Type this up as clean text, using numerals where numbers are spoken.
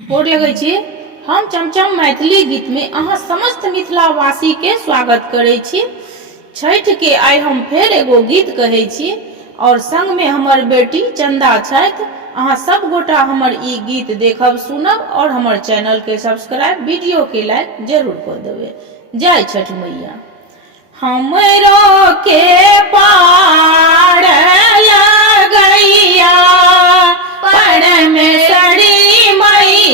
गोर लगै छी। हम चमचम मैथिली गीत में अहाँ समस्त मिथिलावासी के स्वागत करै छी। छठ के आइ हम फेर एगो गीत कहै छी और संग में हमर बेटी चंदा छथि। अहाँ सब गोटा हमर ई गीत देखब सुनब और हमर चैनल के सब्सक्राइब वीडियो के लाइक जरूर कर देबै। जय छठ मैया। हमरो के पार लगैया पड़ में सड़ी मैया